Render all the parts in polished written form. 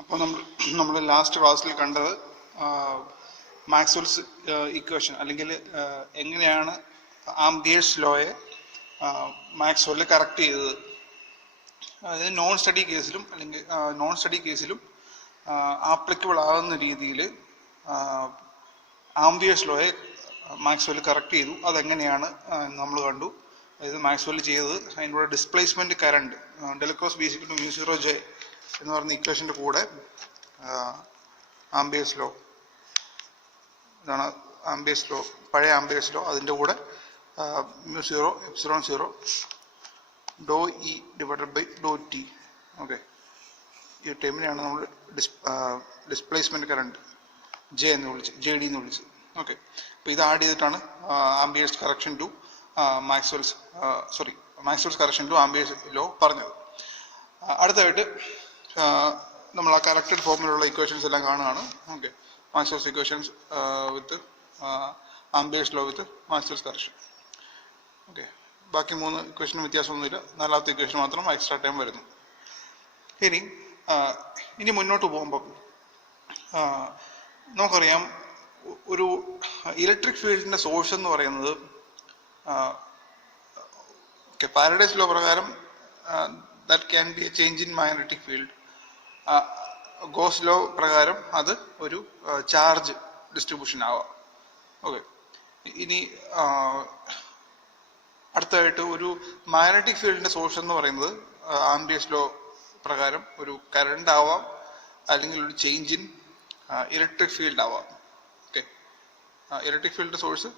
അപ്പോൾ നമ്മൾ ലാസ്റ്റ് ക്ലാസ്സിൽ കണ്ടത് മാക്സ്വെൽസ് ഇക്വേഷൻ അല്ലെങ്കിൽ എങ്ങനെയാണ് ആംപിയേഴ്സ് ലോയെ മാക്സ്വെൽ കറക്റ്റ് ചെയ്തത്. അതായത് നോൺ സ്റ്റഡി കേസിലും ആപ്ലിക്കബിൾ ആകുന്ന രീതിയിൽ ആംപിയേഴ്സ് ലോയെ മാക്സ്വെൽ കറക്റ്റ് ചെയ്തു. അതെങ്ങനെയാണ് നമ്മൾ കണ്ടു. അതായത് മാക്സ്വെൽ ചെയ്തത് അതിൻ്റെ കൂടെ displacement current del cross B equal to mu 0 J എന്ന് പറയുന്ന ഇക്വേഷൻ്റെ കൂടെ ആംപിയേഴ്സ് ലോ, ഇതാണ് ആംപിയേഴ്സ് ലോ, പഴയ ആംപിയേഴ്സ് ലോ, അതിൻ്റെ കൂടെ mu 0 epsilon 0 do E divided by do T. Okay, ഈ ടൈമിനെയാണ് നമ്മൾ ഡിസ്പ്ലേസ്മെന്റ് കറണ്ട് ജെ എന്ന് വിളിച്ച് JD എന്ന് വിളിച്ചത്. ഓക്കെ, അപ്പോൾ ഇത് ആഡ് ചെയ്തിട്ടാണ് Ampere's correction to Maxwell's correction to Ampere's law പറഞ്ഞത്. അടുത്തായിട്ട് നമ്മൾ ആ കറക്റ്റഡ് ഫോമിലുള്ള ഇക്വേഷൻസ് എല്ലാം കാണുകയാണ്. Okay, Maxwell's equations with Ampere's law with Maxwell's correction. Okay, ബാക്കി 3 ഇക്വേഷനും വ്യത്യാസമൊന്നുമില്ല. 4ാമത്തെ ഇക്വേഷൻ മാത്രം എക്സ്ട്രാ ടൈം വരുന്നു. ഇനി മുന്നോട്ട് പോകുമ്പോൾ നമുക്കറിയാം ഒരു ഇലക്ട്രിക് ഫീൽഡിന്റെ സോഴ്സ് എന്ന് പറയുന്നത് ഫാരഡേസ് ലോ പ്രകാരം that can be a change in magnetic field. Goes law പ്രകാരം അത് ഒരു ചാർജ് ഡിസ്ട്രിബ്യൂഷൻ ആവാം. ഓക്കെ, ഇനി അടുത്തായിട്ട് ഒരു മാഗ്നറ്റിക് ഫീൽഡിന്റെ സോഴ്സ് എന്ന് പറയുന്നത് ആംപിയേഴ്സ് ലോ പ്രകാരം ഒരു കറണ്ട് ആവാം, അല്ലെങ്കിൽ ഒരു ചേഞ്ച് ഇൻ ഇലക്ട്രിക് ഫീൽഡ് ആവാം. ഓക്കെ, ഇലക്ട്രിക് ഫീൽഡിന്റെ സോഴ്സ്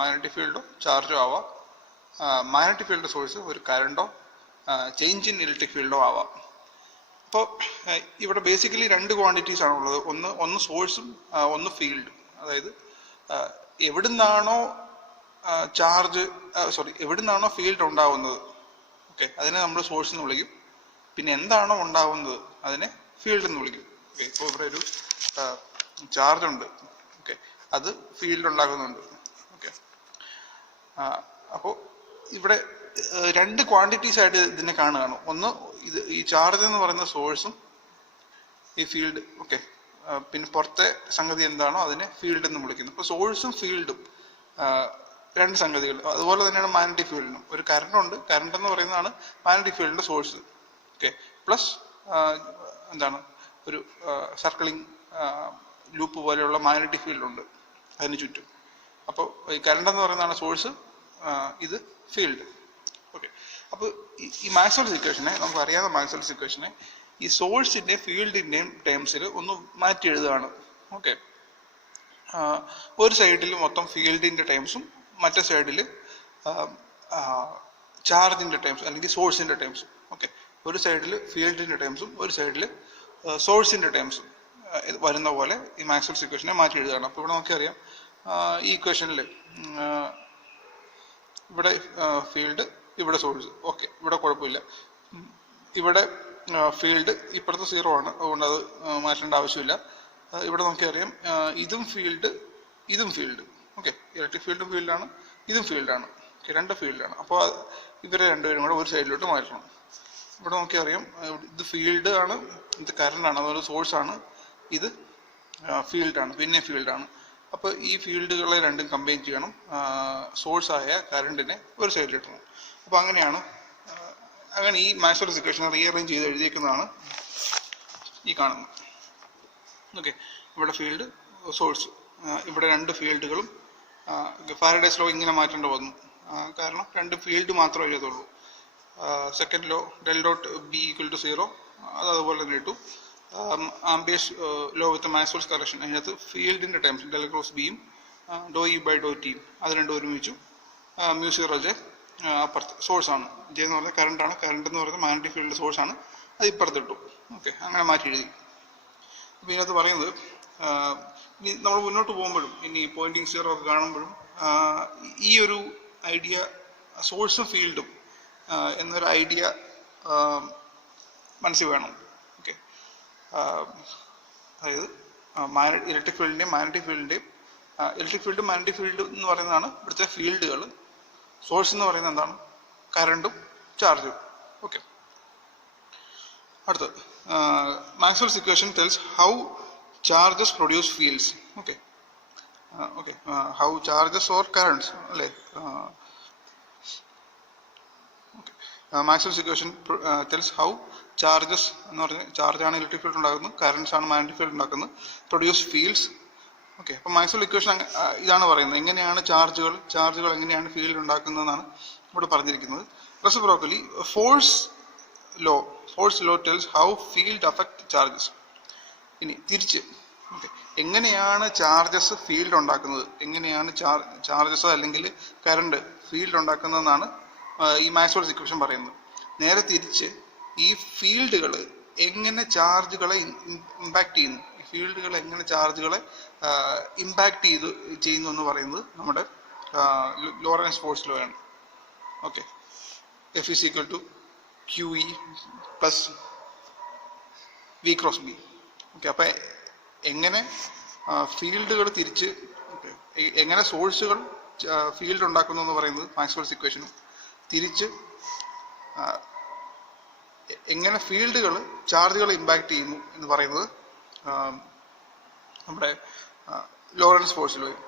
മാഗ്നറ്റിക് ഫീൽഡോ ചാർജോ ആവാം. മാഗ്നറ്റിക് ഫീൽഡിന്റെ സോഴ്സ് ഒരു കറണ്ടോ ചേഞ്ച് ഇൻ ഇലക്ട്രിക് ഫീൽഡോ ആവാം. അപ്പോൾ ഇവിടെ ബേസിക്കലി 2 ക്വാണ്ടിറ്റീസ് ആണുള്ളത്. ഒന്ന് സോഴ്സും ഒന്ന് ഫീൽഡും. അതായത് എവിടുന്നാണോ എവിടുന്നാണോ ഫീൽഡ് ഉണ്ടാവുന്നത്, ഓക്കെ, അതിനെ നമ്മൾ സോഴ്സ് എന്ന് വിളിക്കും. പിന്നെ എന്താണോ ഉണ്ടാവുന്നത് അതിനെ ഫീൽഡ് എന്ന് വിളിക്കും. ഓക്കെ, ഇപ്പോൾ ഇവിടെ ഒരു ചാർജ് ഉണ്ട്. ഓക്കെ, അത് ഫീൽഡ് ഉണ്ടാക്കുന്നുണ്ട്. ഓക്കെ, അപ്പോൾ ഇവിടെ 2 ക്വാണ്ടിറ്റീസ് ആയിട്ട് ഇതിനെ കാണുകയാണ്. ഒന്ന് ഈ ചാർജ് എന്ന് പറയുന്ന സോഴ്സും ഈ ഫീൽഡ്. ഓക്കെ, പിന്നെ പുറത്തെ സംഗതി എന്താണോ അതിനെ ഫീൽഡ് എന്ന് വിളിക്കുന്നു. ഇപ്പോൾ സോഴ്സും ഫീൽഡും 2 സംഗതികൾ. അതുപോലെ തന്നെയാണ് മാഗ്നറ്റിക് ഫീൽഡിനും. ഒരു കറണ്ട് ഉണ്ട്. കറണ്ട് എന്ന് പറയുന്നതാണ് മാഗ്നറ്റിക് ഫീൽഡിന്റെ സോഴ്സ്. ഓക്കെ, പ്ലസ് ഒരു സർക്കിളിംഗ് ലൂപ്പ് പോലെയുള്ള മാഗ്നറ്റിക് ഫീൽഡ് ഉണ്ട് അതിന് ചുറ്റും. അപ്പോൾ ഈ കറണ്ട് എന്ന് പറയുന്നതാണ് സോഴ്സ്, ഇത് ഫീൽഡ്. ഓക്കെ, അപ്പോൾ ഈ മാക്സ്വെൽസ് ഇക്വേഷനെ, നമുക്ക് അറിയാവുന്ന മാക്സ്വെൽസ് ഇക്വേഷനെ ഈ സോഴ്സിന്റെ ഫീൽഡിന്റെയും ടേംസിൽ ഒന്ന് മാറ്റി എഴുതുകയാണ്. ഓക്കെ, ഒരു സൈഡിൽ മൊത്തം ഫീൽഡിന്റെ ടേംസും മറ്റേ സൈഡിൽ ചാർജിന്റെ ടേംസും അല്ലെങ്കിൽ സോഴ്സിന്റെ ടേംസും. ഓക്കെ, ഒരു സൈഡിൽ ഫീൽഡിന്റെ ടേംസും ഒരു സൈഡിൽ സോഴ്സിന്റെ ടേംസും വരുന്ന പോലെ ഈ മാക്സ്വെൽസ് ഇക്വേഷനെ മാറ്റി എഴുതുകയാണ്. അപ്പോൾ ഇവിടെ നമുക്കറിയാം ഈ ഇക്വേഷനിൽ ഇവിടെ ഫീൽഡ്, ഇവിടെ സോഴ്സ്. ഓക്കെ, ഇവിടെ കുഴപ്പമില്ല. ഇവിടെ ഫീൽഡ്, ഇപ്പുറത്തെ 0 ആണ്, അതുകൊണ്ട് അത് മാറ്റേണ്ട ആവശ്യമില്ല. ഇവിടെ നമുക്കറിയാം ഇതും ഫീൽഡ് ഇതും ഫീൽഡ്. ഓക്കെ, ഇലക്ട്രിക് ഫീൽഡും ഫീൽഡാണ്, ഇതും ഫീൽഡാണ്. ഓക്കെ, 2 ഫീൽഡാണ്. അപ്പോൾ ഇവരെ രണ്ടുപേരും കൂടെ ഒരു സൈഡിലോട്ട് മാറ്റണം. ഇവിടെ നമുക്കറിയാം ഇത് ഫീൽഡ് ആണ്, ഇത് കറണ്ട് ആണ്, അതുപോലെ സോഴ്സ് ആണ്, ഇത് ഫീൽഡാണ്, പിന്നെ ഫീൽഡാണ്. അപ്പോൾ ഈ ഫീൽഡുകളെ രണ്ടും കമ്പൈൻ ചെയ്യണം. സോഴ്സായ കറണ്ടിനെ ഒരു സൈഡിലിട്ടണം. അപ്പോൾ അങ്ങനെ ഈ മാക്സ്വെൽസ് ഇക്വേഷൻ റീഅറേഞ്ച് ചെയ്ത് എഴുതിയേക്കുന്നതാണ് ഈ കാണുന്നത്. ഓക്കെ, ഇവിടെ ഫീൽഡ്, സോഴ്സ്, ഇവിടെ 2 ഫീൽഡുകളും. ഫാരഡേസ് ലോ ഇങ്ങനെ മാറ്റേണ്ട വന്നു, കാരണം 2 ഫീൽഡ് മാത്രമേ എഴുതുള്ളൂ. Second law del dot B equal to 0, അതുപോലെ തന്നെ ഇട്ടു. Ampere's law with Maxwell's correction, അതിനകത്ത് ഫീൽഡിന്റെ ടൈംസ് ഡെൽ ക്രോസ് ബിയും ഡോ ഇ ബൈ ഡോ ടിയും അത് രണ്ടും ഒരുമിച്ചു. മ്യൂ 0 J അപ്പുറത്ത് സോഴ്സാണ്. ജെ എന്ന് പറഞ്ഞാൽ കറണ്ടാണ്, കറണ്ട് എന്ന് പറയുന്നത് മാഗ്നറ്റിക് ഫീൽഡിന്റെ സോഴ്സാണ്, അത് ഇപ്പുറത്തിട്ടു. ഓക്കെ, അങ്ങനെ മാറ്റി എഴുതി. അപ്പോൾ ഇതിനകത്ത് പറയുന്നത് ഇനി നമ്മൾ മുന്നോട്ട് പോകുമ്പോഴും ഇനി പോയിന്റിങ് 0 ഒക്കെ കാണുമ്പോഴും ഈ ഒരു ഐഡിയ സോഴ്സും ഫീൽഡും എന്നൊരു ഐഡിയ മനസ്സിൽ വേണം. ഓക്കെ, അതായത് ഇലക്ട്രിക് ഫീൽഡിന്റെയും മാഗ്നറ്റിക് ഫീൽഡിന്റെയും ഇലക്ട്രിക് ഫീൽഡ് മാഗ്നറ്റിക് ഫീൽഡ് എന്ന് പറയുന്നതാണ് ഇവിടുത്തെ ഫീൽഡുകൾ. സോഴ്സ് എന്ന് പറയുന്നത് എന്താണ്? കറണ്ടും ചാർജും. ഓക്കെ, അടുത്തത് Maxwell's equation tells how charges produce fields. Okay. How charges or currents. Maxwell's equation tells how charges എന്ന് പറഞ്ഞാൽ ചാർജാണ് ഇലക്ട്രിക് ഫീൽഡ് ഉണ്ടാക്കുന്നത്, കറണ്ട്സ് ആണ് മാഗ്നറ്റിക് ഫീൽഡ് ഉണ്ടാക്കുന്നത്, പ്രൊഡ്യൂസ് ഫീൽഡ്സ്. ഓക്കെ, അപ്പോൾ മാക്സ്വെൽ ഇക്വേഷൻ ഇതാണ് പറയുന്നത്, എങ്ങനെയാണ് ചാർജുകൾ എങ്ങനെയാണ് ഫീൽഡ് ഉണ്ടാക്കുന്നതെന്നാണ് ഇവിടെ പറഞ്ഞിരിക്കുന്നത്. Reciprocally force law tells how field affect charges. ഇനി തിരിച്ച്, ഓക്കെ, എങ്ങനെയാണ് ചാർജസ് ഫീൽഡ് ഉണ്ടാക്കുന്നത്, എങ്ങനെയാണ് ചാർജസ് അല്ലെങ്കിൽ കറണ്ട് ഫീൽഡ് ഉണ്ടാക്കുന്നതെന്നാണ് ഈ മാക്സ്വെൽസ് ഇക്വേഷൻ പറയുന്നത്. നേരെ തിരിച്ച് ഈ ഫീൽഡുകൾ എങ്ങനെ ചാർജുകളെ ഇമ്പാക്ട് ചെയ്യുന്നു, ഈ ഫീൽഡുകൾ എങ്ങനെ ചാർജുകളെ ഇമ്പാക്ട് ചെയ്യുന്നു എന്ന് പറയുന്നത് നമ്മുടെ ലോറൻസ് ഫോഴ്സ് ലോ ആണ്. Okay, F is equal to QE plus V cross B. Okay, അപ്പം എങ്ങനെ ഫീൽഡുകൾ തിരിച്ച്, എങ്ങനെ സോഴ്സുകൾ ഫീൽഡ് ഉണ്ടാക്കുന്നു എന്ന് പറയുന്നത് മാക്സ്വെൽസ് ഇക്വേഷനും, തിരിച്ച് എങ്ങനെ ഫീൽഡുകൾ ചാർജുകളെ ഇമ്പാക്ട് ചെയ്യുന്നു എന്ന് പറയുന്നത് നമ്മുടെ ലോറൻസ് ഫോഴ്സ് ലോയും.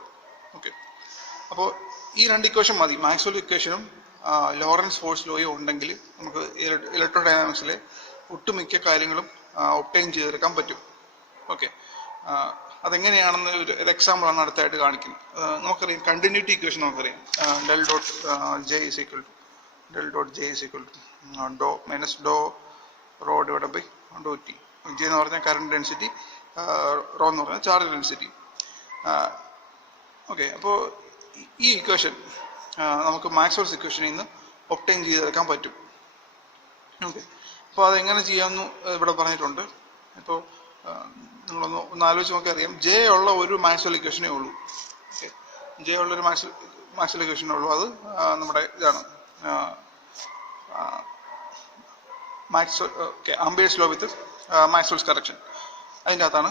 ഓക്കെ, അപ്പോൾ ഈ രണ്ട് ഇക്വേഷൻ മതി, മാക്സ്വെൽ ഇക്വേഷനും ലോറൻസ് ഫോഴ്സ് ലോയും ഉണ്ടെങ്കിൽ നമുക്ക് ഇലക്ട്രോ ഡൈനാമിക്സിലെ ഒട്ടുമിക്ക കാര്യങ്ങളും ഒബ്റ്റെയിൻ ചെയ്തെടുക്കാൻ പറ്റും. ഓക്കെ, അതെങ്ങനെയാണെന്ന് ഒരു എക്സാമ്പിളാണ് അടുത്തായിട്ട് കാണിക്കുന്നത്. നമുക്കറിയാം കണ്ടിന്യൂറ്റി ഇക്വേഷൻ നമുക്കറിയാം, del dot J is equal to do minus do rho divided by do T. J എന്ന് പറഞ്ഞാൽ കറണ്ട് ഡെൻസിറ്റി, റോ എന്ന് പറഞ്ഞാൽ ചാർജ് ഡെൻസിറ്റി. ഓക്കെ, അപ്പോൾ ഈ ഇക്വേഷൻ നമുക്ക് മാക്സ്വെൽസ് ഇക്വേഷനിൽ നിന്ന് ഒബ്റ്റെയിൻ ചെയ്തെടുക്കാൻ പറ്റും. ഓക്കെ, അപ്പോൾ അതെങ്ങനെ ചെയ്യാമെന്ന് ഇവിടെ പറഞ്ഞിട്ടുണ്ട്. ഇപ്പോൾ നിങ്ങളൊന്ന് ആലോചിച്ച് നോക്കി അറിയാം, ജെ ഉള്ള ഒരു മാക്സ്വെൽ ഇക്വേഷനേ ഉള്ളൂ. ഓക്കെ, ജെ ഉള്ളൊരു മാക്സ്വെൽ ഇക്വേഷനേ ഉള്ളൂ. അത് നമ്മുടെ ഇതാണ് amperes law with Maxwell's correction. അതിൻ്റെ അകത്താണ്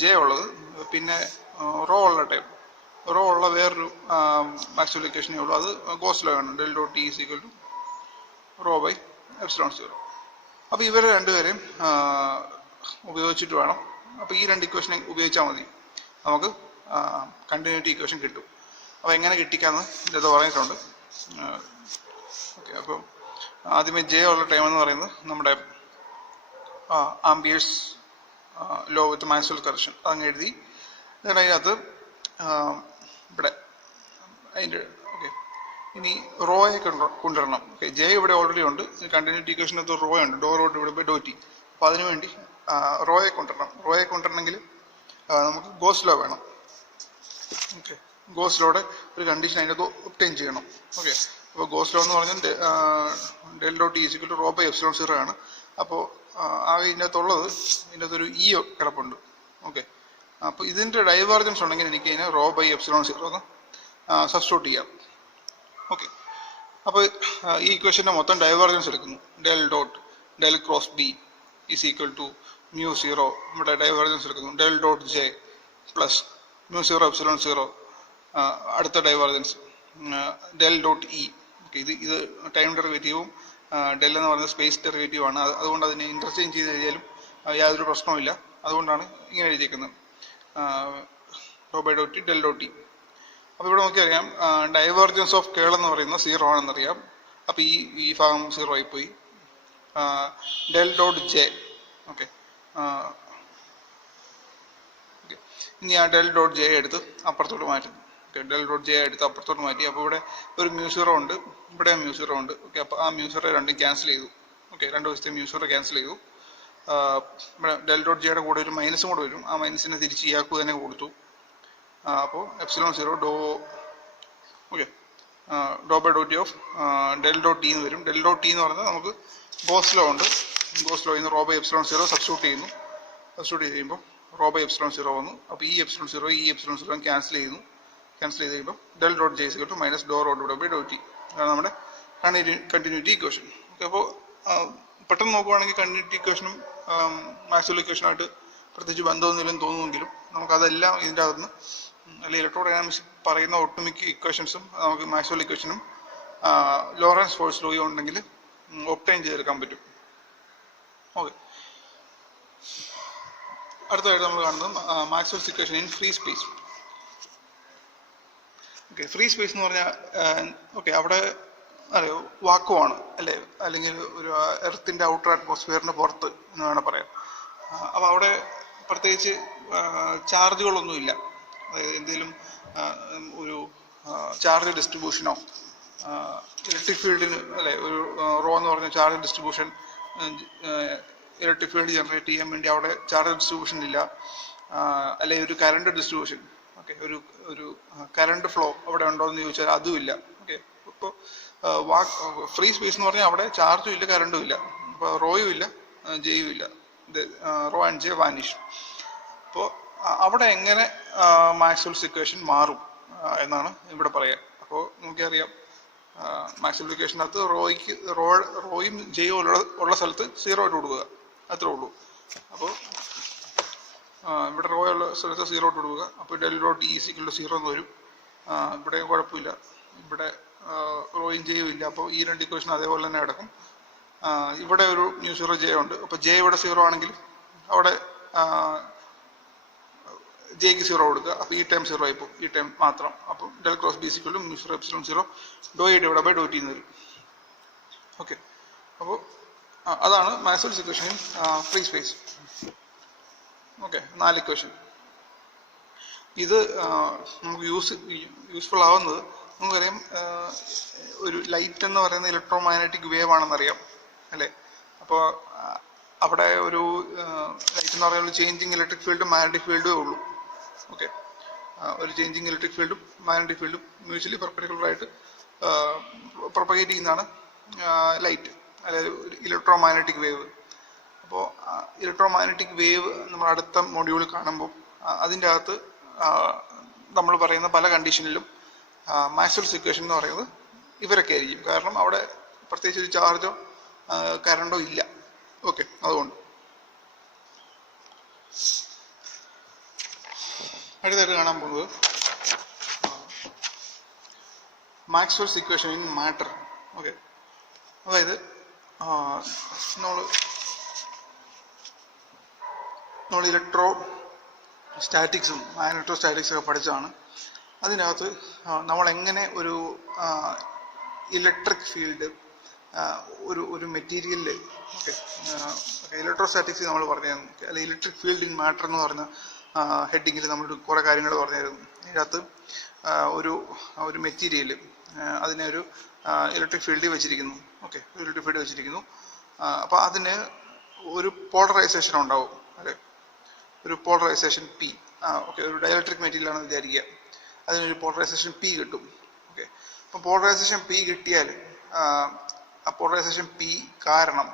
ജെ ഉള്ളത്. പിന്നെ റോ ഉള്ള വേറൊരു മാക്സ്വെൽ ഇക്വേഷനേ ഉള്ളൂ, അത് ഗോസ് ലോ ആണ്, del dot T is equal to rho by epsilon 0. അപ്പോൾ ഇവരെ രണ്ടുപേരെയും ഉപയോഗിച്ചിട്ട് വേണം, അപ്പോൾ ഈ രണ്ട് ഇക്വേഷൻ ഉപയോഗിച്ചാൽ മതി, നമുക്ക് കണ്ടിന്യൂറ്റി ഇക്വേഷൻ കിട്ടും. അപ്പോൾ എങ്ങനെ കിട്ടിക്കാന്ന് ഇത് പറഞ്ഞിട്ടുണ്ട്. ഓക്കെ, അപ്പോൾ ആദ്യമേ ജെ ഉള്ള ടൈം എന്ന് പറയുന്നത് നമ്മുടെ ആംബിയേഴ്സ് ലോ വിത്ത് മാക്സ്വെൽ കറക്ഷൻ അതങ്ങ് എഴുതി. അതിനകത്ത് ഇവിടെ അതിൻ്റെ ഓക്കെ, ഇനി റോയെ കൊണ്ടുവരണം. ഓക്കെ, ജെ ഇവിടെ ഓൾറെഡി ഉണ്ട്, കണ്ടിന്യൂറ്റി ഇക്വേഷനകത്ത് റോ ഉണ്ട്, ഡോ റോ ഇവിടെ ബൈ ഡോ ടി. അപ്പോൾ അതിനുവേണ്ടി റോയെ കൊണ്ടുവരണമെങ്കിൽ നമുക്ക് ഗോസ് ലോ വേണം. ഓക്കെ, ഗോസ് ലോയുടെ ഒരു കണ്ടീഷൻ അതിനകത്ത് ഒബ്റ്റെയിൻ ചെയ്യണം. ഓക്കെ, അപ്പോൾ ഗോസ് ലോ എന്ന് പറഞ്ഞാൽ del dot T is equal to rho by epsilon 0 ആണ്. അപ്പോൾ ആകെ ഇതിനകത്തുള്ളത്, ഇതിനകത്തൊരു ഇ കിടപ്പുണ്ട്. ഓക്കെ, അപ്പോൾ ഇതിൻ്റെ ഡൈവേർജൻസ് ഉണ്ടെങ്കിൽ എനിക്ക് ഇതിനെ റോ ബൈ എപ്സിലോൺ 0 എന്ന് സബ്സ്റ്റിറ്റ്യൂട്ട് ചെയ്യാം. ഓക്കെ, അപ്പോൾ ഈ ഇക്വേഷൻ്റെ മൊത്തം ഡൈവേർജൻസ് എടുക്കുന്നു. Del cross B is equal to mu 0, നമ്മുടെ ഡൈവേർജൻസ് എടുക്കുന്നു. Del dot J plus mu 0 epsilon 0, അടുത്ത divergence del dot E. Okay, ഇത് ടൈം ഡെറിവേറ്റീവും ഡെൽ എന്ന് പറയുന്നത് സ്പേസ് ഡെറിവേറ്റീവ് ആണ്. അതുകൊണ്ട് അതിനെ ഇൻ്റർചേഞ്ച് ചെയ്ത് കഴിഞ്ഞാലും യാതൊരു പ്രശ്നവുമില്ല. അതുകൊണ്ടാണ് ഇങ്ങനെ എഴുതിയിരിക്കുന്നത്, do by do T del do T. അപ്പോൾ ഇവിടെ നോക്കിയറിയാം ഡൈവേർജൻസ് ഓഫ് കേൾ എന്ന് പറയുന്നത് 0 ആണെന്നറിയാം. അപ്പോൾ ഈ ഭാഗം 0 ആയിപ്പോയി. ഡെൽ ഡോട്ട് ജെ, ഓക്കെ, ഇനി ആ ഡെൽ ഡോട്ട് ജെ എടുത്ത് അപ്പുറത്തോട്ട് മാറ്റും. ഓക്കെ, ഡെൽ ഡോട്ട് ജെ എടുത്ത് അപ്പുറത്തോട്ട് മാറ്റി. അപ്പോൾ ഇവിടെ ഒരു മ്യൂ 0 ഉണ്ട്, ഇവിടെ മ്യൂ 0 ഉണ്ട്. ഓക്കെ, അപ്പോൾ ആ മ്യൂ 0 രണ്ടും ക്യാൻസൽ ചെയ്തു. ഓക്കെ, രണ്ട് വശത്തെ മ്യൂ 0 ക്യാൻസൽ ചെയ്തു. ഇവിടെ ഡെൽ ഡോട്ട് ജിയുടെ കൂടെ ഒരു മൈനസും കൂടെ വരും, ആ മൈനസിനെ തിരിച്ച് ഇയാൾക്ക് തന്നെ കൊടുത്തു. അപ്പോൾ epsilon 0 do, okay, do by do T of del dot T എന്ന് വരും. ഡെൽ ഡോട്ട് ടി എന്ന് പറഞ്ഞാൽ നമുക്ക് ഗോസ് ലോ ഉണ്ട്, ഗോസ് ലോയിൽ നിന്ന് റോ ബൈ എപ്സിലോൺ 0 സബ്സ്റ്റിറ്റ്യൂട്ട് ചെയ്യുന്നു. സബ്സ്റ്റിറ്റ്യൂട്ട് ചെയ്യുമ്പോൾ റോ ബൈ എപ്സിലോൺ 0 വന്നു. അപ്പോൾ ഈ എപ്സിലോൺ 0 ക്യാൻസൽ ചെയ്യുന്നു. ക്യാൻസൽ ചെയ്ത് കഴിയുമ്പോൾ del dot J is to minus do rho do by do T. അതാണ് നമ്മുടെ കണ്ടിന്യൂറ്റി ഇക്വേഷൻ. ഓക്കെ, അപ്പോൾ പെട്ടെന്ന് നോക്കുവാണെങ്കിൽ കണ്ടിന്യൂറ്റി ഇക്വേഷനും മാക്സ്വെൽ ഇക്വേഷനുമായിട്ട് പ്രത്യേകിച്ച് ബന്ധമൊന്നുമില്ലെന്ന് തോന്നുമെങ്കിലും നമുക്കതെല്ലാം ഇതിൻ്റെ അകത്തുനിന്ന്, അല്ലെങ്കിൽ ഇലക്ട്രോ ഡൈനാമിക്സ് പറയുന്ന ഒട്ടുമിക്ക ഇക്വേഷൻസും നമുക്ക് മാക്സ്വെൽ ഇക്വേഷനും ലോറൻസ് ഫോഴ്സ് ലോയും ഉണ്ടെങ്കിൽ ഒബ്റ്റെയിൻ ചെയ്തെടുക്കാൻ പറ്റും. ഓക്കെ, അടുത്തതായിട്ട് നമ്മൾ കാണുന്നത് Maxwell's equation in free space. Okay, free space എന്ന് പറഞ്ഞാൽ ഓക്കെ അവിടെ അതെ വാക്കുവാണ് അല്ലേ, അല്ലെങ്കിൽ ഒരു എർത്തിൻ്റെ ഔട്ടർ അറ്റ്മോസ്ഫിയറിന് പുറത്ത് എന്ന് വേണം പറയാം. അപ്പോൾ അവിടെ പ്രത്യേകിച്ച് ചാർജുകളൊന്നുമില്ല. അതായത് എന്തെങ്കിലും ഒരു ചാർജ് ഡിസ്ട്രിബ്യൂഷനോ ഇലക്ട്രിക് ഫീൽഡിന് അല്ലെ ഒരു റോ എന്ന് പറഞ്ഞ charge distribution electric field generate ചെയ്യാൻ വേണ്ടി അവിടെ ചാർജ് ഡിസ്ട്രിബ്യൂഷൻ ഇല്ല, അല്ലെ ഒരു കറണ്ട് ഡിസ്ട്രിബ്യൂഷൻ ഓക്കെ ഒരു കറണ്ട് ഫ്ലോ അവിടെ ഉണ്ടോ എന്ന് ചോദിച്ചാൽ അതുമില്ല. ഓക്കെ, ഇപ്പോൾ ഫ്രീ സ്പേസ് എന്ന് പറഞ്ഞാൽ അവിടെ ചാർജും ഇല്ല കറണ്ടും ഇല്ല, അപ്പോൾ റോയും ഇല്ല ജെയും ഇല്ല, റോ ആൻഡ് ജെ വാനിഷ്. അപ്പോൾ അവിടെ എങ്ങനെ മാക്സ്വെൽസ് ഇക്വേഷൻ മാറും എന്നാണ് ഇവിടെ പറയുക. അപ്പോൾ നമുക്കറിയാം മാക്സ്വെൽ ഇക്വേഷനകത്ത് റോയും ജെയും ഉള്ള സ്ഥലത്ത് 0 ഇട്ട് കൊടുക്കുക, അത്രേ ഉള്ളൂ. അപ്പോൾ ഇവിടെ റോ ഉള്ള സ്ഥലത്ത് 0 ഇട്ട് കൊടുക്കുക, അപ്പോൾ del dot E equal to 0 എന്ന് വരും. ഇവിടെ കുഴപ്പമില്ല, ഇവിടെ റോയും ജെയും ഇല്ല, അപ്പോൾ ഈ രണ്ട് ഇക്വേഷൻ അതേപോലെ തന്നെ കിടക്കും. ഇവിടെ ഒരു ന്യൂ 0 ജെ ഉണ്ട്, അപ്പോൾ ജെ ഇവിടെ 0 ആണെങ്കിൽ അവിടെ ജെക്ക് 0 കൊടുക്കുക, അപ്പോൾ ഈ ടൈം 0 ആയിപ്പോൾ ഈ ടൈം മാത്രം. അപ്പോൾ del cross B equal to mu 0 epsilon 0 do A divide by do T എന്ന് വരും. ഓക്കെ, അപ്പോൾ അതാണ് Maxwell's equation in free space. Okay, 4 equation. ഇത് നമുക്ക് യൂസ്ഫുൾ ആവുന്നത് നമുക്കറിയാം ഒരു ലൈറ്റ് എന്ന് പറയുന്ന ഇലക്ട്രോ മാഗ്നറ്റിക് വേവ് ആണെന്നറിയാം അല്ലേ. അപ്പോൾ അവിടെ ഒരു ലൈറ്റ് എന്ന് പറയുന്നത് ചേഞ്ചിങ് ഇലക്ട്രിക് ഫീൽഡും മാഗ്നറ്റിക് ഫീൽഡേ ഉള്ളൂ. ഓക്കെ, ഒരു ചേഞ്ചിങ് ഇലക്ട്രിക് ഫീൽഡും മാഗ്നറ്റിക് ഫീൽഡും മ്യൂച്വലി പെർപെൻഡിക്കുലറായിട്ട് പ്രൊപ്പഗേറ്റ് ചെയ്യുന്നതാണ് ലൈറ്റ്, അതായത് ഇലക്ട്രോ മാഗ്നറ്റിക് വേവ്. അപ്പോൾ ഇലക്ട്രോ മാഗ്നറ്റിക് വേവ് നമ്മൾ അടുത്ത മൊഡ്യൂളിൽ കാണുമ്പോൾ അതിൻ്റെ അകത്ത് നമ്മൾ പറയുന്ന പല കണ്ടീഷനിലും മാക്സ്വെൽസ് ഇക്വേഷൻ എന്ന് പറയുന്നത് ഇവരൊക്കെ ആയിരിക്കും. കാരണം അവിടെ പ്രത്യേകിച്ച് ഒരു ചാർജോ കറണ്ടോ ഇല്ല. ഓക്കെ, അതുകൊണ്ട് അടുത്തായിട്ട് കാണാൻ പോകുന്നത് Maxwell's equation in matter. Okay, അതായത് നമ്മൾ ഇലക്ട്രോ സ്റ്റാറ്റിക്സും മാഗ്നറ്റോ സ്റ്റാറ്റിക്സും ഒക്കെ പഠിച്ചതാണ്. അതിനകത്ത് നമ്മൾ എങ്ങനെ ഒരു ഇലക്ട്രിക് ഫീൽഡ് ഒരു മെറ്റീരിയലിൽ ഓക്കെ ഇലക്ട്രോസ്റ്റാറ്റിക്സ് നമ്മൾ പറഞ്ഞായിരുന്നു, അല്ലെങ്കിൽ ഇലക്ട്രിക് ഫീൽഡ് ഇൻ മാറ്റർ എന്ന് പറഞ്ഞ ഹെഡിങ്ങിൽ നമ്മൾ കുറേ കാര്യങ്ങൾ പറഞ്ഞായിരുന്നു. ഇതിനകത്ത് ഒരു മെറ്റീരിയൽ അതിനെ ഒരു ഇലക്ട്രിക് ഫീൽഡിൽ വെച്ചിരിക്കുന്നു. ഓക്കെ, ഇലക്ട്രിക് ഫീൽഡ് വെച്ചിരിക്കുന്നു. അപ്പോൾ അതിന് ഒരു പോളറൈസേഷൻ ഉണ്ടാവും അല്ലേ, ഒരു പോളറൈസേഷൻ പി. ഓക്കെ, ഒരു ഡയലക്ട്രിക് മെറ്റീരിയൽ ആണെന്ന് വിചാരിക്കുക, അതിനൊരു പോളറൈസേഷൻ പി കിട്ടും. ഓക്കെ, അപ്പോൾ പോളറൈസേഷൻ പി കിട്ടിയാൽ ആ പോളറൈസേഷൻ പി കാരണം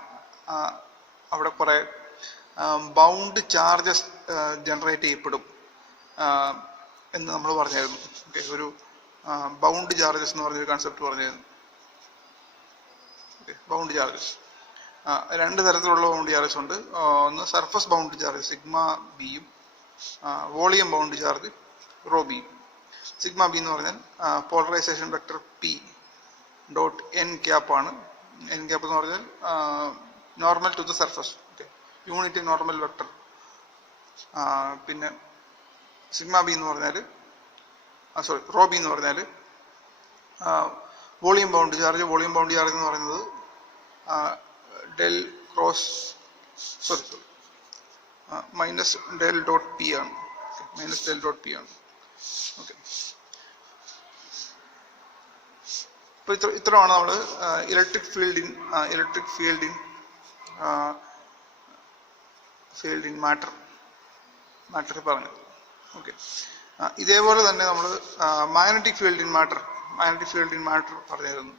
അവിടെ കുറേ ബൗണ്ട് ചാർജസ് ജനറേറ്റ് ചെയ്യപ്പെടും എന്ന് നമ്മൾ പറഞ്ഞായിരുന്നു. ഓക്കെ, ഒരു ബൗണ്ട് ചാർജസ് എന്ന് പറഞ്ഞൊരു കൺസെപ്റ്റ് പറഞ്ഞായിരുന്നു. ഓക്കെ, ബൗണ്ട് ചാർജസ് രണ്ട് തരത്തിലുള്ള ബൗണ്ട് ചാർജസ് ഉണ്ട്. ഒന്ന് സർഫസ് ബൗണ്ട് ചാർജ് സിഗ്മ ബിയും വോളിയം ബൗണ്ട് ചാർജ് റോ ബിയും. സിഗ്മ ബി എന്ന് പറഞ്ഞാൽ polarisation vector P dot N cap ആണ്. എൻ ക്യാപ്പ് എന്ന് പറഞ്ഞാൽ normal to the surface. Okay, unit normal vector. പിന്നെ സിഗ്മ ബി എന്ന് പറഞ്ഞാൽ റോ ബി എന്ന് പറഞ്ഞാൽ volume bound charge. Volume bound charge എന്ന് പറയുന്നത് del cross minus del dot P ആണ്. മൈനസ് ഡെൽ ഡോട്ട് പി ആണ്. ഓക്കെ, അപ്പോൾ ഇത്രയാണ് നമ്മൾ ഇലക്ട്രിക് ഫീൽഡ് ഇൻ മാറ്റർ പറഞ്ഞത്. ഓക്കെ, ഇതേപോലെ തന്നെ നമ്മൾ മാഗ്നറ്റിക് ഫീൽഡ് ഇൻ മാറ്റർ പറഞ്ഞിരുന്നു.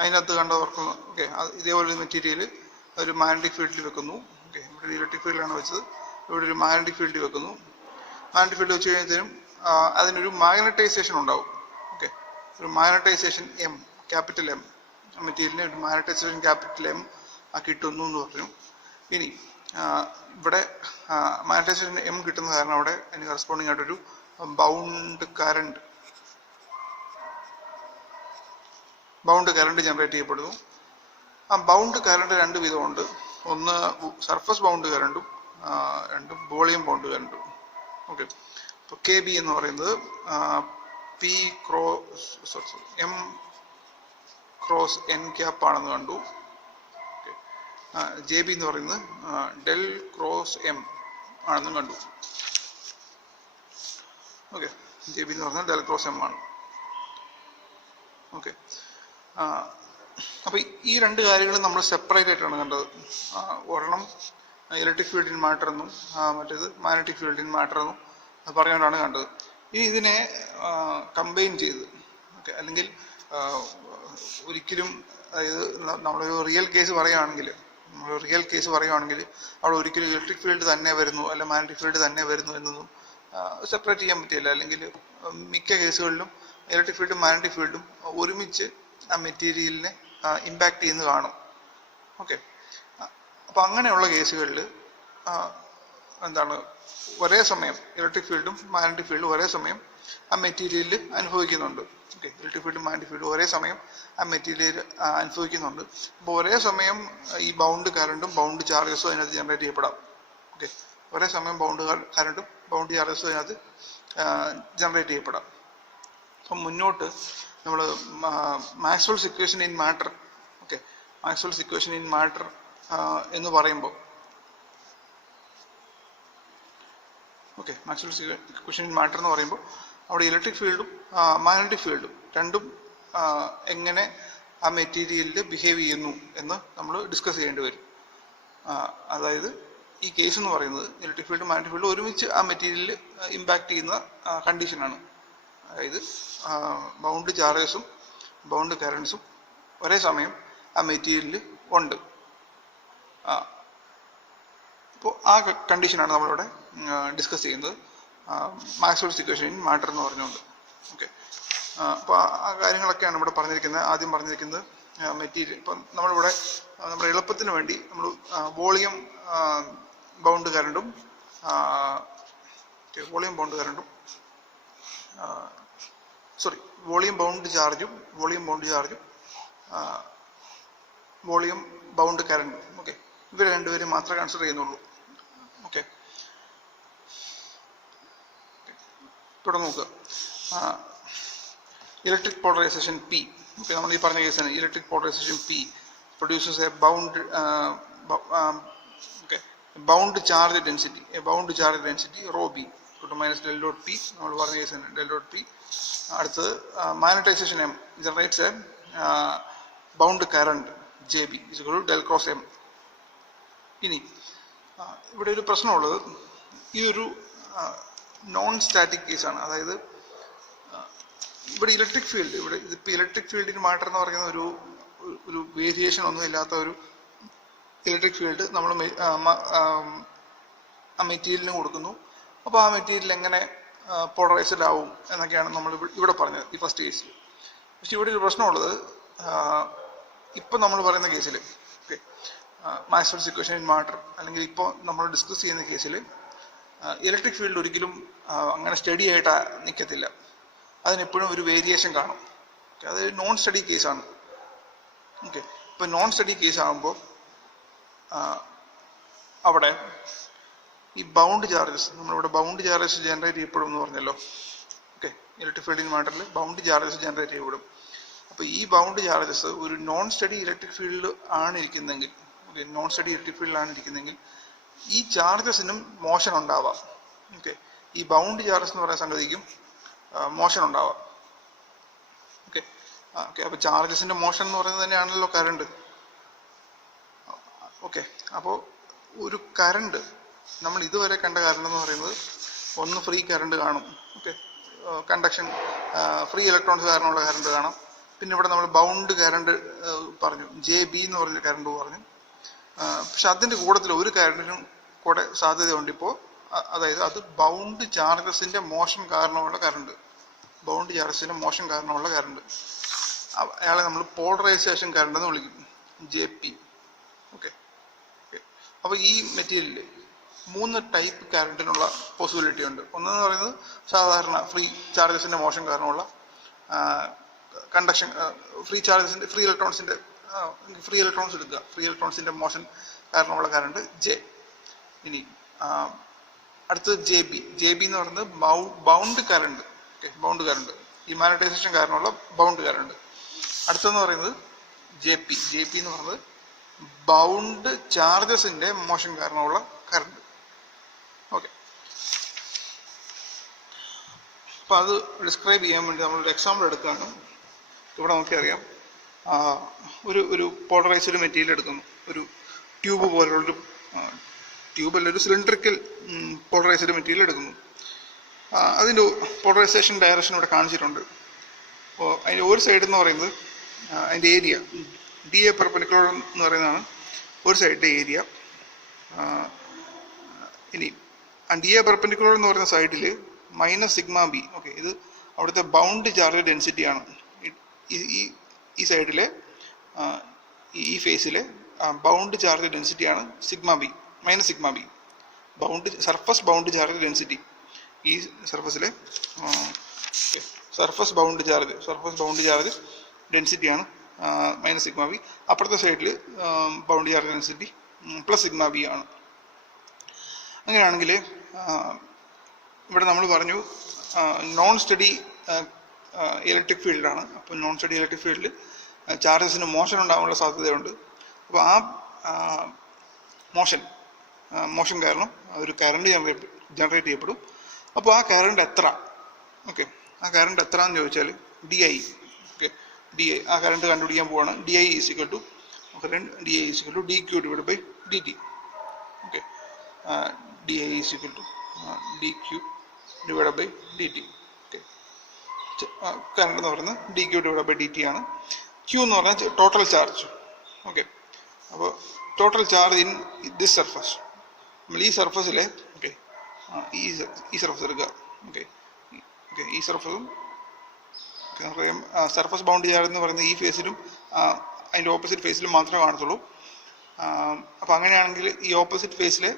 അതിനകത്ത് കണ്ടവർക്ക് ഓക്കെ, ഇതേപോലെ മെറ്റീരിയൽ ഒരു മാഗ്നറ്റിക് ഫീൽഡിൽ വെക്കുന്നു. ഓക്കെ, ഇവിടെ ഇലക്ട്രിക് ഫീൽഡിലാണ് വെച്ചത്, ഇവിടെ ഒരു മാഗ്നറ്റിക് ഫീൽഡിൽ വെക്കുന്നു. മാഗ്നറ്റിക് ഫീൽഡ് വെച്ച് കഴിയുമ്പോഴത്തേനും അതിനൊരു മാഗ്നറ്റൈസേഷൻ ഉണ്ടാവും. ഓക്കെ, ഒരു മാഗ്നറ്റൈസേഷൻ എം, ക്യാപിറ്റൽ എം, മെറ്റീരിയലിന് ഒരു മാഗ്നറ്റൈസേഷൻ ക്യാപിറ്റൽ എം കിട്ടുന്നു എന്ന് പറഞ്ഞു. ഇനി ഇവിടെ മാഗ്നറ്റൈസേഷൻ എം കിട്ടുന്ന കാരണം അവിടെ അതിന് കറസ്പോണ്ടിങ് ആയിട്ടൊരു ബൗണ്ട് കറണ്ട് ജനറേറ്റ് ചെയ്യപ്പെടുന്നു. ആ ബൗണ്ട് കറണ്ട് രണ്ട് വിധമുണ്ട്. ഒന്ന് സർഫസ് ബൗണ്ട് കറണ്ടും രണ്ടും വോളിയം ബൗണ്ട് കറണ്ടും. ഓക്കെ, അപ്പോൾ കെ ബി എന്ന് പറയുന്നത് P cross M cross N cap ആണെന്ന് കണ്ടു. ജെ ബി എന്ന് പറയുന്നത് ഡെൽ ക്രോസ് എം ആണെന്നും കണ്ടു. ഓക്കെ, ജെ ബി എന്ന് പറയുന്നത് ഡെൽ ക്രോസ് എം ആണ്. ഓക്കെ, അപ്പോൾ ഈ രണ്ട് കാര്യങ്ങളും നമ്മൾ സെപ്പറേറ്റ് ആയിട്ടാണ് കണ്ടത്. ഒരെണ്ണം ഇലക്ട്രിക് ഫീൽഡ് ഇൻ മാറ്റർ എന്നും മറ്റേത് മാഗ്നറ്റിക് ഫീൽഡ് ഇൻ മാറ്റർ എന്നും പറഞ്ഞുകൊണ്ടാണ് കണ്ടത്. ഇനി ഇതിനെ കമ്പൈൻ ചെയ്ത്, ഓക്കെ, അല്ലെങ്കിൽ ഒരിക്കലും, അതായത് നമ്മളൊരു റിയൽ കേസ് പറയുകയാണെങ്കിൽ അവിടെ ഒരിക്കലും ഇലക്ട്രിക് ഫീൽഡ് തന്നെ വരുന്നു അല്ല മാഗ്നറ്റിക് ഫീൽഡ് തന്നെ വരുന്നു എന്നൊന്നും സെപ്പറേറ്റ് ചെയ്യാൻ പറ്റില്ല. അല്ലെങ്കിൽ മിക്ക കേസുകളിലും ഇലക്ട്രിക് ഫീൽഡും മാഗ്നറ്റിക് ഫീൽഡും ഒരുമിച്ച് ആ മെറ്റീരിയലിനെ ഇമ്പാക്ട് ചെയ്യുന്നത് കാണും. ഓക്കെ, അപ്പോൾ അങ്ങനെയുള്ള കേസുകളിൽ എന്താണ്, ഒരേ സമയം ഇലക്ട്രിക് ഫീൽഡും മാഗ്നറ്റിക് ഫീൽഡും ഒരേ സമയം ആ മെറ്റീരിയലിൽ അനുഭവിക്കുന്നുണ്ട്. ഓക്കെ, ഇലക്ട്രിക് ഫീൽഡും മാഗ്നറ്റിക് ഫീൽഡും ഒരേ സമയം ആ മെറ്റീരിയൽ അനുഭവിക്കുന്നുണ്ട്. അപ്പോൾ ഒരേ സമയം ഈ ബൗണ്ട് കറണ്ടും ബൗണ്ട് ചാർജസും അതിനകത്ത് ജനറേറ്റ് ചെയ്യപ്പെടാം. ഓക്കെ, ഒരേ സമയം ബൗണ്ട് കറണ്ടും ബൗണ്ട് ചാർജസും അതിനകത്ത് ജനറേറ്റ് ചെയ്യപ്പെടാം. അപ്പം മുന്നോട്ട് നമ്മൾ Maxwell's equation in matter, okay, Maxwell's equation in matter എന്ന് പറയുമ്പോൾ, okay, Maxwell's equation in matter എന്ന് പറയുമ്പോൾ അവിടെ ഇലക്ട്രിക് ഫീൽഡും മാഗ്നറ്റിക് ഫീൽഡും രണ്ടും എങ്ങനെ ആ മെറ്റീരിയലിൽ ബിഹേവ് ചെയ്യുന്നു എന്ന് നമ്മൾ ഡിസ്കസ് ചെയ്യേണ്ടി വരും. അതായത് ഈ കേസ് എന്ന് പറയുന്നത് ഇലക്ട്രിക് ഫീൽഡും മാഗ്നറ്റിക് ഫീൽഡും ഒരുമിച്ച് ആ മെറ്റീരിയലിൽ ഇമ്പാക്ട് ചെയ്യുന്ന കണ്ടീഷനാണ്. അതായത് ബൗണ്ട് ചാർജസും ബൗണ്ട് കറൻസും ഒരേ സമയം ആ മെറ്റീരിയലിൽ ഉണ്ട്. അപ്പോൾ ആ കണ്ടീഷനാണ് നമ്മളിവിടെ ഡിസ്കസ് ചെയ്യുന്നത് മാക്സ്വെൽസ് ഇക്വേഷൻ ഇൻ മാറ്റർ എന്ന് പറഞ്ഞുകൊണ്ട്. ഓക്കെ, അപ്പോൾ ആ കാര്യങ്ങളൊക്കെയാണ് ഇവിടെ പറഞ്ഞിരിക്കുന്നത്. ആദ്യം പറഞ്ഞിരിക്കുന്നത് മെറ്റീരിയൽ. ഇപ്പം നമ്മളിവിടെ നമ്മുടെ എളുപ്പത്തിന് വേണ്ടി നമ്മൾ വോളിയം ബൗണ്ട് കറണ്ടും വോളിയം ബൗണ്ട് ചാർജും വോളിയം ബൗണ്ട് കറണ്ടും, ഓക്കെ, ഇവർ രണ്ടുപേരും മാത്രമേ കൺസിഡർ ചെയ്യുന്നുള്ളൂ. ഓക്കെ, ഇവിടെ നോക്കുക, ഇലക്ട്രിക് പോളറൈസേഷൻ പി, ഓക്കെ, നമ്മൾ ഈ പറഞ്ഞ കേസാണ്. Electric polarisation P produces a bound charge density rho B minus del dot P, നമ്മൾ പറഞ്ഞ കേസാണ് ഡെൽ ഡോട്ട് പി. അടുത്തത് magnetisation M generates a bound current J B is equal to del cross M. ഇനി ഇവിടെ ഒരു പ്രശ്നമുള്ളത്, ഈ ഒരു non static കേസാണ്. അതായത് ഇവിടെ ഇലക്ട്രിക് ഫീൽഡ്, ഇതിപ്പോൾ ഇലക്ട്രിക് ഫീൽഡിന് മാറ്റർ എന്ന് പറയുന്ന ഒരു വേരിയേഷൻ ഒന്നും ഇല്ലാത്ത ഒരു ഇലക്ട്രിക് ഫീൽഡ് നമ്മൾ ആ മെറ്റീരിയലിന് കൊടുക്കുന്നു. അപ്പോൾ ആ മെറ്റീരിയൽ എങ്ങനെ പോളറൈസ്ഡ് ആവും എന്നൊക്കെയാണ് നമ്മൾ ഇവിടെ പറഞ്ഞത് ഈ ഫസ്റ്റ് കേസിൽ. പക്ഷെ ഇവിടെ ഒരു പ്രശ്നമുള്ളത്, ഇപ്പം നമ്മൾ പറയുന്ന കേസിൽ, okay, Maxwell's equation in matter അല്ലെങ്കിൽ ഇപ്പോൾ നമ്മൾ ഡിസ്കസ് ചെയ്യുന്ന കേസിൽ ഇലക്ട്രിക് ഫീൽഡ് ഒരിക്കലും അങ്ങനെ സ്റ്റഡി ആയിട്ട് നിൽക്കത്തില്ല. അതിനെപ്പോഴും ഒരു വേരിയേഷൻ കാണും. അത് നോൺ സ്റ്റഡി കേസാണ്. ഓക്കെ, ഇപ്പോൾ നോൺ സ്റ്റഡി കേസ് ആകുമ്പോൾ അവിടെ ഈ ബൗണ്ട് ചാർജസ്, നമ്മളിവിടെ ബൗണ്ട് ചാർജസ് ജനറേറ്റ് ചെയ്യപ്പെടും എന്ന് പറഞ്ഞല്ലോ. ഓക്കെ, ഇലക്ട്രിക് ഫീൽഡിൻ മാറ്ററിൽ ബൗണ്ട് ചാർജസ് ജനറേറ്റ് ചെയ്യപ്പെടും. അപ്പോൾ ഈ ബൗണ്ട് ചാർജസ് ഒരു നോൺ സ്റ്റഡി ഇലക്ട്രിക് ഫീൽഡ് ആണ് ഇരിക്കുന്നതെങ്കിൽ, ഈ ചാർജസിനും മോഷൻ ഉണ്ടാവാം. ഓക്കെ, ഈ ബൗണ്ട് ചാർജസ് എന്ന് പറയുന്ന സംഗതിക്കും മോഷൻ ഉണ്ടാവാം. ഓക്കെ, അപ്പോൾ ചാർജസിന്റെ മോഷൻ എന്ന് പറയുന്നത് തന്നെയാണല്ലോ കറണ്ട്. ഓക്കെ, അപ്പോൾ ഒരു കറണ്ട്, നമ്മൾ ഇതുവരെ കണ്ട കറണ്ട് എന്ന് പറയുന്നത് ഒന്ന് ഫ്രീ കറണ്ട് കാണും. ഓക്കെ, കണ്ടക്ഷൻ ഫ്രീ ഇലക്ട്രോൺസ് കാരണമുള്ള കറണ്ട് കാണാം. പിന്നെ ഇവിടെ നമ്മൾ ബൗണ്ട് കറണ്ട് പറഞ്ഞു, ജെ ബി എന്ന് പറഞ്ഞ കറണ്ട് പറഞ്ഞു. പക്ഷെ അതിൻ്റെ കൂട്ടത്തിൽ ഒരു കറണ്ടിനും കൂടെ സാധ്യതയുണ്ട് ഇപ്പോൾ. അതായത് അത് ബൗണ്ട് ചാർജസിന്റെ മോഷൻ കാരണമുള്ള കറണ്ട്, അയാളെ നമ്മൾ പോളറൈസേഷൻ കറണ്ട് എന്ന് വിളിക്കും, ജെ പി. ഓക്കെ, അപ്പോൾ ഈ മെറ്റീരിയലിൽ 3 ടൈപ്പ് കറണ്ടിനുള്ള പോസിബിലിറ്റി ഉണ്ട്. ഒന്നെന്ന് പറയുന്നത് സാധാരണ ഫ്രീ ചാർജസിന്റെ മോഷൻ കാരണമുള്ള കണ്ടക്ഷൻ, ഫ്രീ ഇലക്ട്രോൺസിന്റെ മോഷൻ കാരണമുള്ള കറണ്ട് ജെ. ഇനി അടുത്തത് ജെ ബി എന്ന് പറയുന്നത് bound current. Okay, bound current, demagnetisation കാരണമുള്ള ബൗണ്ട് കറണ്ട്. അടുത്തെന്ന് പറയുന്നത് ജെ പി എന്ന് പറയുന്നത് ബൗണ്ട് ചാർജസിന്റെ മോഷൻ കാരണമുള്ള കറണ്ട്. ഓക്കെ, അപ്പൊ അത് ഡിസ്ക്രൈബ് ചെയ്യാൻ വേണ്ടി നമ്മളൊരു എക്സാമ്പിൾ എടുക്കുകയാണ്. ഇവിടെ നമുക്കറിയാം, ഒരു പോളറൈസ്ഡ് മെറ്റീരിയൽ എടുക്കുന്നു, ഒരു ട്യൂബ് പോലുള്ളൊരു ട്യൂബല്ല, ഒരു സിലിണ്ടറിക്കൽ പോളറൈസ്ഡ് മെറ്റീരിയൽ എടുക്കുന്നു. അതിൻ്റെ പോളറൈസേഷൻ ഡയറക്ഷൻ ഇവിടെ കാണിച്ചിട്ടുണ്ട്. അപ്പോൾ അതിൻ്റെ ഒരു സൈഡ് എന്ന് പറയുന്നത് അതിൻ്റെ ഏരിയ ഡി എ പെർപെൻഡിക്കുലർ എന്ന് പറയുന്നതാണ് ഒരു സൈഡിൻ്റെ ഏരിയ. ഇനി ഡി എ പെർപെൻഡിക്കുലർ എന്ന് പറയുന്ന സൈഡിൽ മൈനസ് സിഗ്മ ബി. ഓക്കെ, ഇത് അവിടുത്തെ ബൗണ്ട് ചാർജ് ഡെൻസിറ്റിയാണ്. ഈ സൈഡിലെ ഈ ഫേസിലെ ബൗണ്ട് ചാർജ് ഡെൻസിറ്റിയാണ് sigma B, minus sigma B. Surface bound charge density, ഈ സർഫസിലെ സർഫസ് ബൗണ്ട് ചാർജ് ഡെൻസിറ്റിയാണ് മൈനസ് സിഗ്മ ബി. അപ്പുറത്തെ സൈഡിൽ bound charge density plus sigma B ആണ്. അങ്ങനെയാണെങ്കിൽ ഇവിടെ നമ്മൾ പറഞ്ഞു നോൺ സ്റ്റഡി ഇലക്ട്രിക് ഫീൽഡാണ്. അപ്പോൾ നോൺ സ്റ്റഡി ഇലക്ട്രിക് ഫീൽഡിൽ ചാർജസിന് മോഷൻ ഉണ്ടാകാനുള്ള സാധ്യതയുണ്ട്. അപ്പോൾ ആ മോഷൻ കാരണം ഒരു കറണ്ട് ജനറേറ്റ് ചെയ്യപ്പെടും. അപ്പോൾ ആ കറണ്ട് എത്ര? ഓക്കെ, ആ കറണ്ട് എത്ര എന്ന് ചോദിച്ചാൽ D I. Okay, D I, ആ കറണ്ട് കണ്ടുപിടിക്കാൻ പോവാണ്. D I is equal to D Q divide by D T. Okay, D I is equal to D Q divide by D T. Okay, current എന്ന് പറയുന്നത് D Q divide by D T ആണ്. Q എന്ന് പറഞ്ഞാൽ total charge. Okay, അപ്പോൾ total charge in this surface. നമ്മൾ ഈ സർഫസിലെ ഈ surface എടുക്കുക. ഓക്കെ, ഈ സർഫസും നമുക്കറിയാം സർഫസ് ബൗണ്ട് ചാർജ് എന്ന് പറയുന്നത് ഈ ഫേസിലും അതിൻ്റെ ഓപ്പോസിറ്റ് ഫേസിലും മാത്രമേ കാണത്തുള്ളൂ. അപ്പോൾ അങ്ങനെയാണെങ്കിൽ ഈ ഓപ്പോസിറ്റ് ഫേസിലെ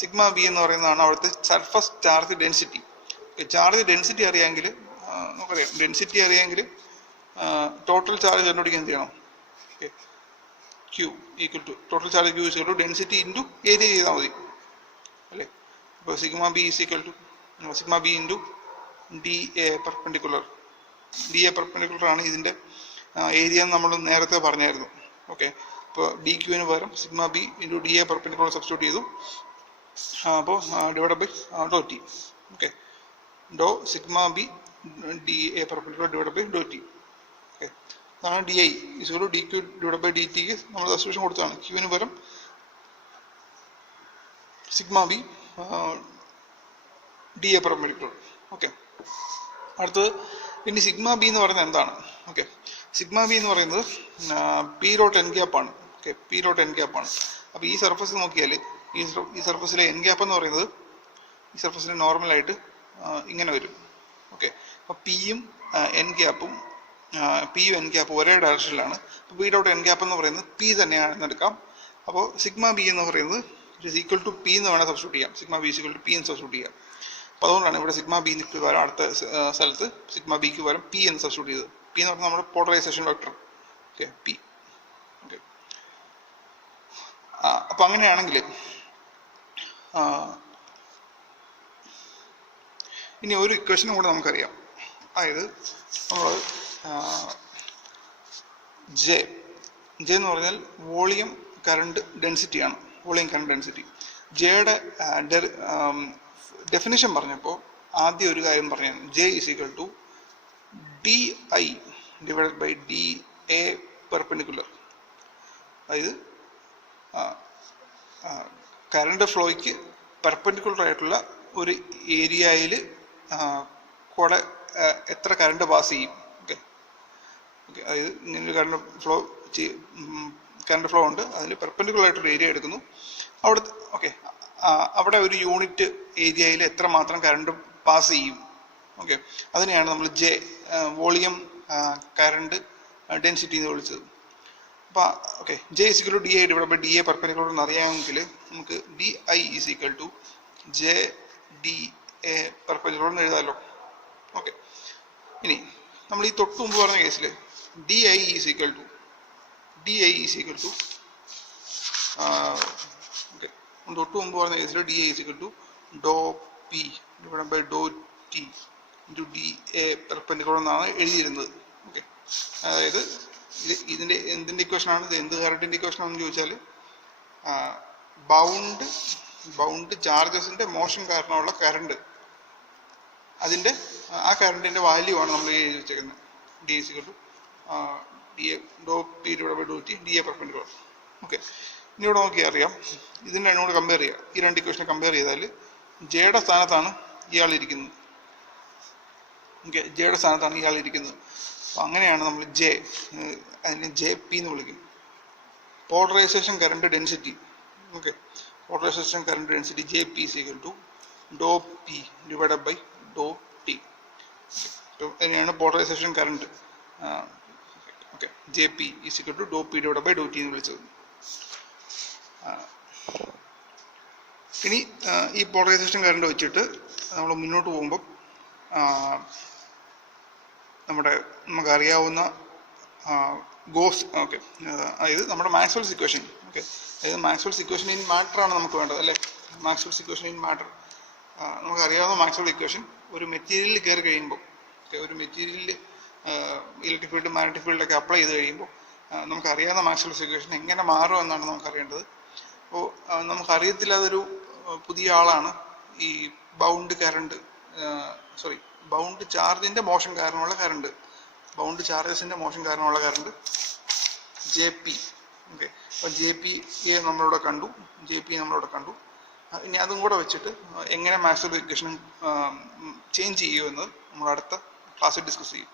സിഗ്മ ബി എന്ന് പറയുന്നതാണ് അവിടുത്തെ surface charge density. Charge density അറിയാമെങ്കിൽ നമുക്കറിയാം, ഡെൻസിറ്റി അറിയാമെങ്കിൽ ടോട്ടൽ ചാർജ് കണ്ടുപിടിക്കാൻ എന്ത് ചെയ്യണം? Okay, Q equal to total charge Q equal to density into area ചെയ്താൽ മതി അല്ലേ. അപ്പോൾ sigma B is equal to sigma B into D A perpendicular. D A perpendicular ആണ് ഇതിൻ്റെ ഏരിയ എന്ന് നമ്മൾ നേരത്തെ പറഞ്ഞായിരുന്നു. ഓക്കെ, അപ്പോൾ ഡി ക്യൂവിന് പകരം sigma B into D A perpendicular substitute ചെയ്തു. അപ്പോൾ divide by do T. Okay, do sigma B D A perpendicular divide by do T. Okay, അതാണ് D I is D Q divide by D ടിക്ക് നമ്മൾ substitution കൊടുത്തതാണ്. ക്യൂവിന് പകരം sigma B D A perpendicular. Okay, അടുത്തത് പിന്നെ sigma B എന്ന് പറയുന്നത് എന്താണ്? ഓക്കെ, സിഗ്മ ബി എന്ന് പറയുന്നത് പി ഡോട്ട് എൻ ഗ്യാപ്പ് ആണ്. Okay, P dot N gap ആണ്. അപ്പോൾ ഈ സർഫസ് നോക്കിയാൽ ഈ സർഫസിലെ എൻ ഗ്യാപ്പ് എന്ന് പറയുന്നത് ഈ സർഫസിന് നോർമലായിട്ട് ഇങ്ങനെ വരും. ഓക്കെ, അപ്പോൾ പിയും എൻ ഗ്യാപ്പും ഒരേ ഡയറക്ഷനിലാണ്. അപ്പോൾ പി ഡോട്ട് എൻ ഗ്യാപ്പ് എന്ന് പറയുന്നത് പി തന്നെയാണെന്ന് എടുക്കാം. അപ്പോൾ സിഗ്മ ബി എന്ന് പറയുന്നത് ഈക്വൽ ടു പി എന്ന് വേണേൽ സബ്സ്റ്റിറ്റ്യൂട്ട് ചെയ്യാം. Sigma B equal to P എന്ന് സബ്സ്റ്റിറ്റ്യൂട്ട് ചെയ്യാം. അപ്പോൾ അതുകൊണ്ടാണ് ഇവിടെ സിഗ്മ ബിക്ക് പകരം അടുത്ത സ്ഥലത്ത് സിഗ്മ ബിക്ക് പകരം പി എന്ന് സബ്സ്റ്റിറ്റ്യൂട്ട് ചെയ്തത്. പി എന്ന് പറഞ്ഞാൽ നമ്മുടെ polarisation vector. Okay, P. Okay, അപ്പം അങ്ങനെയാണെങ്കിൽ ഇനി ഒരു ഇക്വേഷനും കൂടെ നമുക്കറിയാം. അതായത് നമ്മൾ ജെ എന്ന് പറഞ്ഞാൽ വോളിയം കറണ്ട് ഡെൻസിറ്റിയാണ്. Volume current density. ജെയുടെ ഡെഫിനിഷൻ പറഞ്ഞപ്പോൾ ആദ്യം ഒരു കാര്യം പറഞ്ഞു, J is equal to D I divided by D A perpendicular. അതായത് കറണ്ട് ഫ്ലോയ്ക്ക് പെർപെൻഡിക്കുലർ ആയിട്ടുള്ള ഒരു ഏരിയയിൽ കൂടെ എത്ര കറണ്ട് പാസ് ചെയ്യും. ഓക്കെ, അതായത് ഇങ്ങനൊരു കറണ്ട് ഫ്ലോ ഉണ്ട്, അതിന് പെർപെൻഡിക്കുലർ ആയിട്ടൊരു ഏരിയ എടുക്കുന്നു. അവിടെ ഒരു യൂണിറ്റ് ഏരിയയിൽ എത്ര മാത്രം കറണ്ട് പാസ് ചെയ്യും. ഓക്കെ, അതിനെയാണ് നമ്മൾ ജെ വോളിയം കറണ്ട് ഡെൻസിറ്റി എന്ന് വിളിച്ചത്. അപ്പോൾ okay, J is equal to D I divide by D A perpendicular എന്ന് അറിയാമെങ്കിൽ നമുക്ക് D I is equal to J D A perpendicular എന്ന് എഴുതാമല്ലോ. ഓക്കെ, ഇനി നമ്മൾ ഈ തൊട്ട് മുമ്പ് പറഞ്ഞ കേസിൽ D I is equal to okay, തൊട്ട് മുമ്പ് പറഞ്ഞ കേസിൽ D A is equal to do P divided by do T into D A perpendicular എന്നാണ് എഴുതിയിരുന്നത്. ഓക്കെ, അതായത് ഇതിൻ്റെ എന്തിൻ്റെ ഇക്വേഷനാണ് ഇത്, എന്ത് കറണ്ടിൻ്റെ ഇക്വേഷനാണെന്ന് ചോദിച്ചാൽ ബൗണ്ട് ചാർജസിൻ്റെ മോഷൻ കാരണമുള്ള കറണ്ട്, അതിൻ്റെ ആ കറണ്ടിൻ്റെ വാല്യൂ ആണ് നമ്മൾ എഴുതി വെച്ചേക്കുന്നത്. D is equal to D A do P divided by do T D A perpendicular. Okay, ഇനി ഇവിടെ നോക്കി അറിയാം, ഇതിൻ്റെ രണ്ടും കൂടെ കമ്പയർ ചെയ്യുക. ഈ രണ്ട് ഇക്വേഷനെ കമ്പയർ ചെയ്താൽ ജെയുടെ സ്ഥാനത്താണ് ഇയാൾ ഇരിക്കുന്നത്. ഓക്കെ, ജെയുടെ സ്ഥാനത്താണ് ഇയാൾ ഇരിക്കുന്നത്. അപ്പം അങ്ങനെയാണ് നമ്മൾ ജെ, അതിനെ ജെ പി എന്ന് വിളിക്കും. Polarisation current density. Okay, polarisation current density J P is equal to do P divided by do T. അതിനെയാണ് polarisation current. Okay, J P is equal to do P divided by do T എന്ന് വിളിച്ചത്. ഇനി ഈ polarisation current വെച്ചിട്ട് നമ്മൾ മുന്നോട്ട് പോകുമ്പോൾ നമുക്കറിയാവുന്ന ഗോസ്, ഓക്കെ, അതായത് നമ്മുടെ മാക്സ്വെൽസ് ഇക്വേഷൻ. ഓക്കെ, അതായത് മാക്സ്വെൽസ് ഇക്വേഷൻ ഇൻ മാറ്റർ ആണ് നമുക്ക് വേണ്ടത് അല്ലേ. മാക്സ്വെൽസ് ഇക്വേഷൻ ഇൻ മാറ്റർ, നമുക്കറിയാവുന്ന മാക്സ്വെൽ ഇക്വേഷൻ ഒരു മെറ്റീരിയലിൽ കയറി കഴിയുമ്പോൾ, ഒരു മെറ്റീരിയലിൽ ഇലക്ട്രിക് ഫീൽഡ് മാഗ്നറ്റിക് ഫീൽഡൊക്കെ അപ്ലൈ ചെയ്ത് കഴിയുമ്പോൾ നമുക്കറിയാവുന്ന മാക്സ്വെൽസ് ഇക്വേഷൻ എങ്ങനെ മാറും എന്നാണ് നമുക്കറിയേണ്ടത്. അപ്പോൾ നമുക്കറിയത്തില്ല, അതൊരു പുതിയ ആളാണ് ഈ ബൗണ്ട് കറണ്ട്, ബൗണ്ട് ചാർജിൻ്റെ മോഷൻ കാരണമുള്ള കറണ്ട്, ബൗണ്ട് ചാർജസിൻ്റെ മോഷൻ കാരണമുള്ള കറണ്ട് ജെ പി. ഓക്കെ, അപ്പോൾ ജെ പിയെ നമ്മളിവിടെ കണ്ടു. ഇനി അതും കൂടെ വെച്ചിട്ട് എങ്ങനെ മാക്സ്വെൽ ഇക്വേഷൻ ചേഞ്ച് ചെയ്യുമെന്ന് നമ്മൾ അടുത്ത ക്ലാസ്സിൽ ഡിസ്കസ് ചെയ്യും.